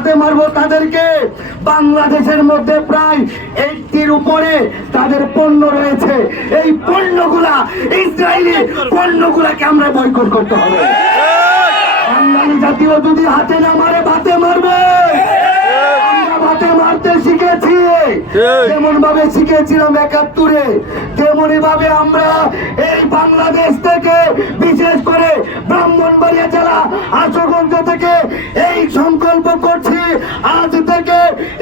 হাতে মারবো তাদেরকে। বাংলাদেশের মধ্যে প্রায় 80-র উপরে তাদের পণ্য রয়েছে। এই পণ্যগুলা ইসরায়েলি পণ্যগুলাকে আমরা বয়কট করতে হবে। বাঙালি জাতীয় যদি হাতে না মারে ভাতে মারবে। আমরা ভাতে মারতে শিখেছি, যেমন ভাবে শিখেছিলাম 71-এ, তেমনি ভাবে আমরা এই বাংলাদেশ থেকে, বিশেষ করে ব্রাহ্মণবাড়িয়া জেলা আশুগঞ্জ থেকে এই সংকল্প করছি, আজ থেকে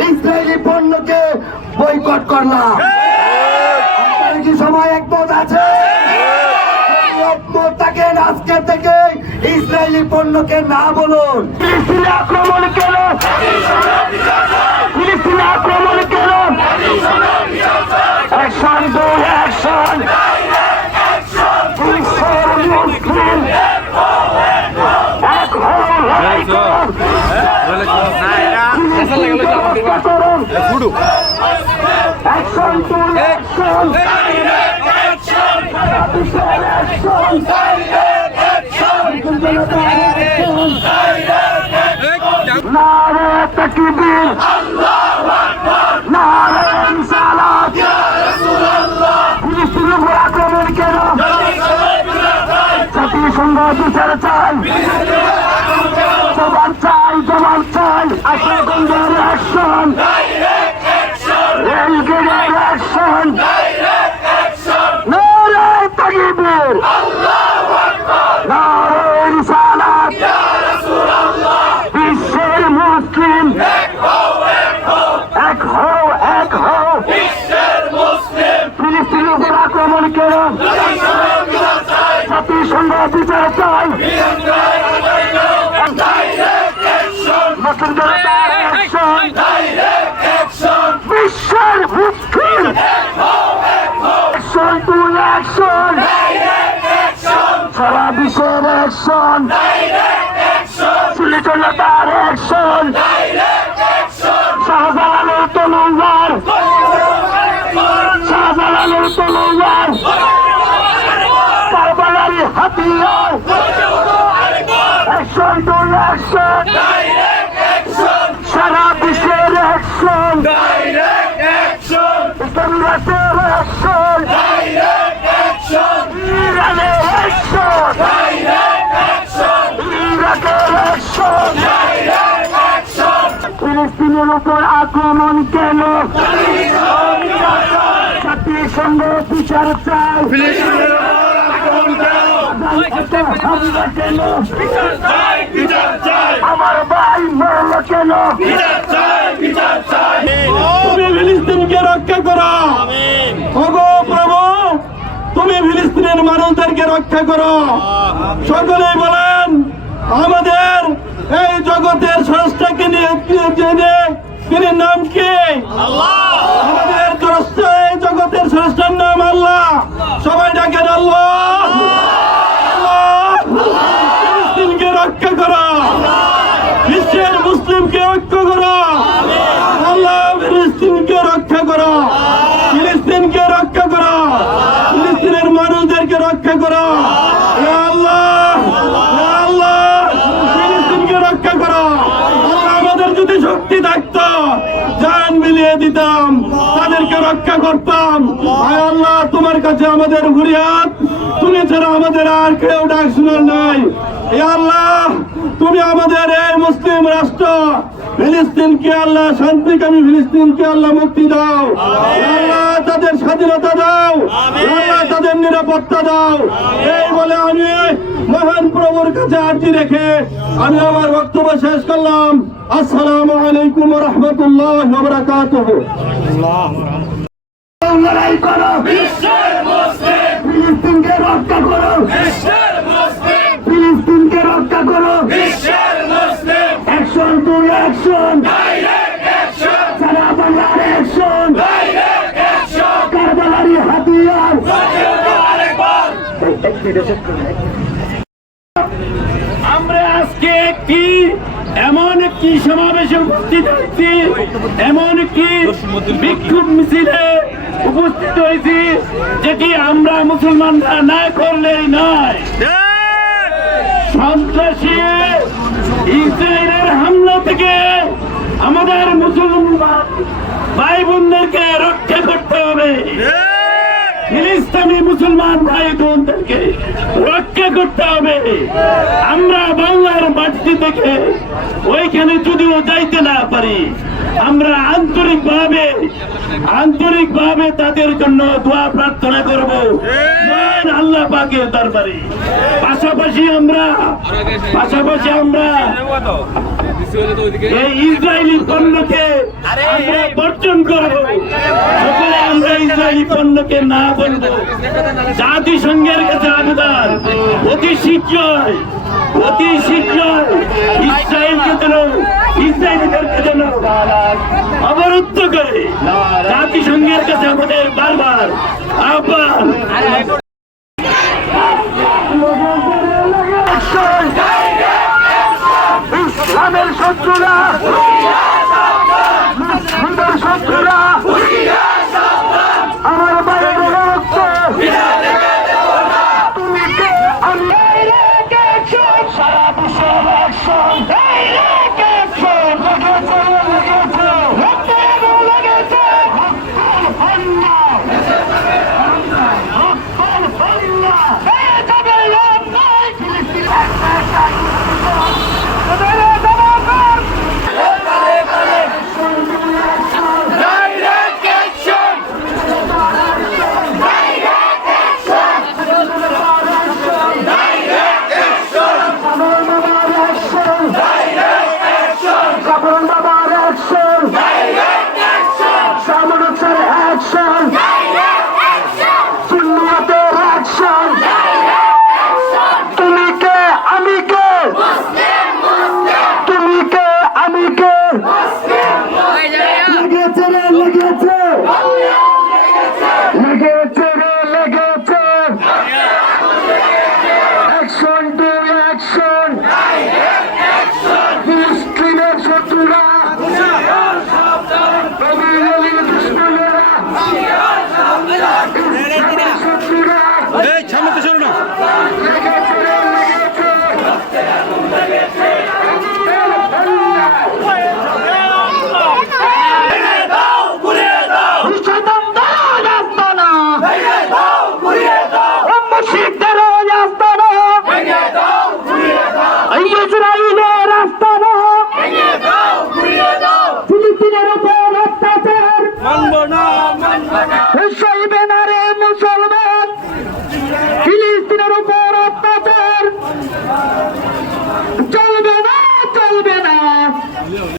ইসরায়েলি পণ্যকে বয়কট করলাম। আপনার কি সময় একমত আছে? থাকেন আজকে থেকে ইসরায়েলি পণ্যকে না বলুন। ফিলিস্তিনে আক্রমণ কেন? ফিলিস্তিনে আক্রমণ কেন? Action to action. মুসলিম এক হও, লড়াই করো। Action to action. নারে তাকবীর, আল্লাহু আকবার, নারে রিসালাত, ইয়া রাসূলুল্লাহ। ফিলিস্তিনের উপর আক্রমণ কেন? জাতিসংঘ বিচার চাই, জবাব চাই, জবাব চাই। আশুগঞ্জের অ্যাকশন, রেলগেটের অ্যাকশন, নারে তাকবীর, আল্লাহু আকবার, নারে রিসালাত, ইয়া রাসূলুল্লাহ। বিশ্বের মুসলিম এক হও, এক হও, এক হও। বিশ্বের মুসলিম ফিলিস্তিনের উপর আক্রমণ কেন? জাতিসংঘ বিচার চাই, মুসলিমদের অ্যাকশন, বিশ্বের মুসলিম অ্যাকশন টু অ্যাকশন, সারা বিশ্বের অ্যাকশন, সিলেটর অ্যাকশন, শাহজালালের তলোয়ার, শাহজালালের তলোয়ার, কারবালার হাতিয়ার, অ্যাকশন টু অ্যাকশন, সারা বিশ্বের অ্যাকশন, ইসলামী রাষ্ট্রের অ্যাকশন, ইরানের অ্যাকশন, ইরাকের অ্যাকশন। ফিলিস্তিনের উপর আক্রমণ কেন? জাতিসংঘ বিচার চাই। আমার ভাই মরল কেন? তুমি ফিলিস্তিনকে রক্ষা করো। ওগো প্রভু, তুমি ফিলিস্তিনের মানুষদেরকে রক্ষা করো। সকলেই বলেন, আমাদের এই জগতের স্রষ্টাকে নিয়ে তিনি নাম কি? আমাদের এই জগতের স্রষ্টার নাম আল্লাহ। সবাই ডাকেন আল্লাহ। ফিলিস্তিনকে রক্ষা করো, বিশ্বের মুসলিমকে ঐক্য করো। আল্লাহ ফিলিস্তিনকে রক্ষা করো, ফিলিস্তিনকে রক্ষা করো, ফিলিস্তিনের মানুষদেরকে রক্ষা করো। আল্লাহ, আল্লাহ ফিলিস্তিনকে রক্ষা করো। আল্লাহ আমাদের যদি শক্তি থাকতো, জান মিলিয়ে দিতাম, তাদেরকে রক্ষা করতাম। আল্লাহ তোমার কাছে আমাদের ফরিয়াদ, তুমি ছাড়া আমাদের আর কেউ ডাক শোনার নাই। আল্লাহ তুমি আমাদের এই মুসলিম রাষ্ট্র ফিলিস্তিনকে আল্লাহ শান্তিকামী ফিলিস্তিনকে আল্লাহ মুক্তি দাও। আল্লাহ তাদের স্বাধীনতা দাও, আল্লাহ তাদের নিরাপত্তা দাও। এই বলে আমি মহান প্রভুর কাছে আরজি রেখে আমি আমার বক্তব্য শেষ করলাম। আসসালামু আলাইকুম ওয়া রাহমাতুল্লাহি ওয়া বারাকাতুহু। লড়াই করো, বিশ্বের মুসলিম ফিলিস্তিনকে রক্ষা করো, বিশ্বের মুসলিম ফিলিস্তিনকে রক্ষা করো, বিশ্বের মুসলিম action to action, direct action, সারা বাংলার অ্যাকশন, ডাইরেক্ট অ্যাকশন, কারবালারি হাতিয়ার। আমরা আজকে কি এমন কি সমাবেশে উপস্থিত হয়েছি, এমন কি বিক্ষোভ মিছিলে উপস্থিত হয়েছি যেটি আমরা মুসলমানরা না করলেই নয়। সন্ত্রাসী ইসরায়েলের হামলা থেকে থেকে আমাদের মুসলমান ভাই বোনদেরকে রক্ষা করতে হবে। ফিলিস্তিনি মুসলমান ভাই বোনদেরকে রক্ষা করতে হবে। আমরা বাংলার মাটি থেকে ওইখানে যদিও যাইতে না পারি, আমরা আন্তরিকভাবে তাদের জন্য দোয়া প্রার্থনা করব মহান আল্লাহ পাকের দরবারে। পাশাপাশি আমরা এই ইসরায়েলি পণ্যকে আমরা বর্জন করব। সকলে আমরা ইসরায়েলি পণ্যকে না বলবো। জাতিসংঘের কাছে আবেদন, অতি শীঘ্রই ইসরায়েলিদেরকে যেন অবরুদ্ধ করে জাতিসংঘের কাছে আমাদের বারবার আহ্বান। ইসলামের শত্রুরা, মুসলিমদের শত্রুরা আমার বাইরে রক্ত, তুমি কে আমি সারা বিশ্বের অ্যাকশন সইবে না রে মুসলমান, ফিলিস্তিনের উপর অত্যাচার।